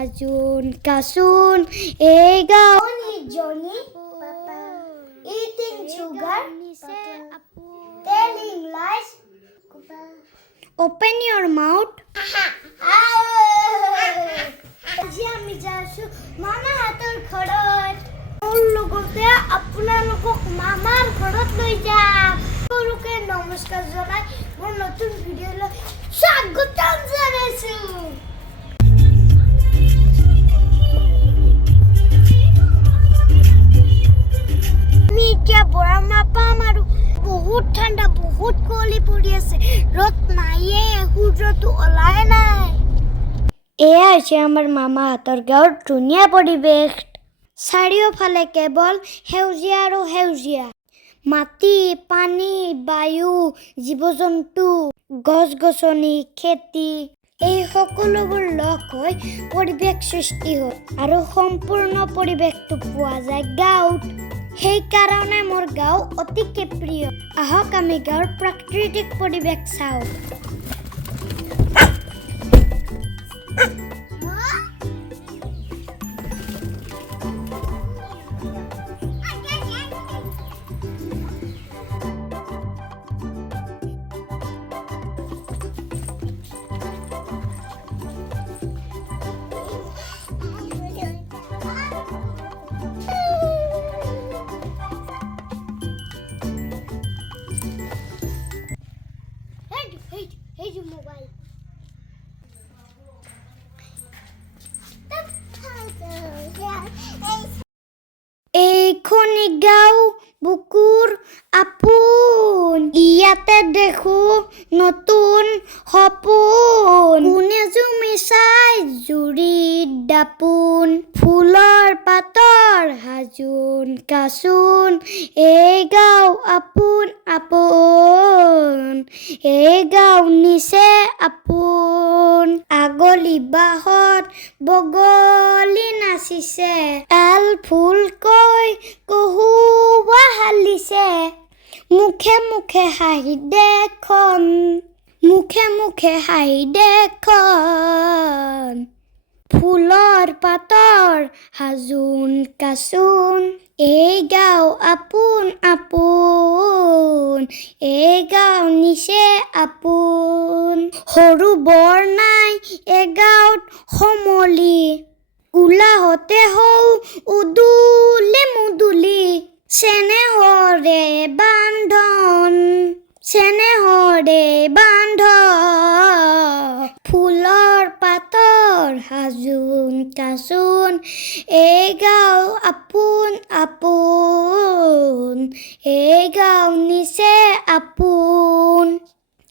হাজোন কাচোন এই গাঁও Johnny, Papa, eating sugar, telling lies, open your mouth. আজি আমি যাইছো মামা হাতৰ ঘৰত মোৰ লগতে আপোনালোকক মামাৰ ঘৰত লৈ যাম সকলোকে নমস্কাৰ জনাই মোৰ নতুন ভিডিঅ'লৈ স্বাগতম জনাইছো মিটিয়া বৰমা পাম আৰু বহুত ঠাণ্ডা বহুত কুঁৱলী পৰি আছে ৰ'দ নাইয়ে সূৰ্যটো ওলাই নাই এয়া হৈছে আমাৰ মামাহঁতৰ গাঁৱৰ ধুনীয়া পৰিৱেশ চাৰিওফালে কেৱল সেউজীয়া আৰু সেউজীয়া মাটি পানী বায়ু জীৱ জন্তু গছ গছনি খেতি এই সকলোবোৰ লগ হৈ পৰিৱেশ সৃষ্টি হয় আৰু সম্পূৰ্ণ পৰিৱেশটো পোৱা যায় গাঁৱত সেইকাৰণে মোৰ গাঁও অতিকে প্ৰিয় আহক আমি গাঁৱৰ প্ৰাকৃতিক পৰিৱেশ চাওঁ Hey, your mobile. এইখন গাঁও বুকুৰ আপোন ইয়াতে দেখো নতুন সপোন কোনে জুমি চাই জুৰিত দাপোন ফুলৰ পাতৰ হাজোন কাচোন এই গাঁও আপোন আপোন এই গাঁও নিচে আপোন আগলি বাহত বগলী নাচিছে এল ফুলকৈ কহুৱা হালিছে মুখে মুখে হাঁহি দেখোন মুখে মুখে হাঁহি দেখোন ফুলৰ পাতৰ হাজোন কাচোন এই গাঁও আপোন আপোন এই গাঁও নিচে আপোন সৰু বৰ নাই এই গাঁৱত সমলি উলাহতে হও উদুলি মুদুলি চেনেহৰে বান্ধন চেনেহৰে বান্ধ ফুলৰ পাতৰ হাজোন কাচোন এই গাঁও আপোন আপোন এই গাঁও নিচে আপোন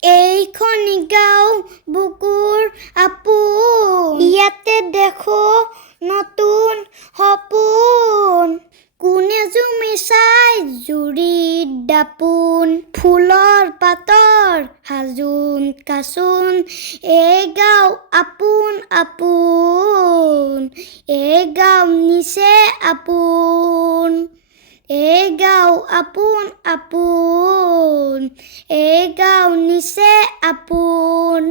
এইখন গাঁও বুকুৰ আপোন ইয়াতে দেখো নতুন সপোন কোনে জুমি চাই জুৰিত দাপোন ফুলৰ পাতৰ হাজোন কাচোন এই গাঁও আপোন আপোন এই গাঁও নিচে আপোন এই গাঁও আপোন আপোন এই গাঁও নিচে আপোন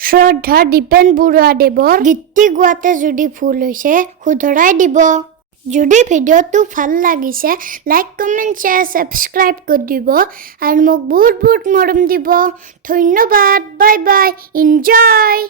শ্ৰদ্ধা দীপেন বৰুৱাদেৱৰ গীতি গোৱাতে যদি ভুল হৈছে শুধৰাই দিব যদি ভিডিঅ'টো ভাল লাগিছে লাইক কমেণ্ট শ্বেয়াৰ ছাবস্ক্ৰাইব কৰি দিব আৰু মোক বহুত বহুত মৰম দিব ধন্যবাদ বাই বাই এনজয়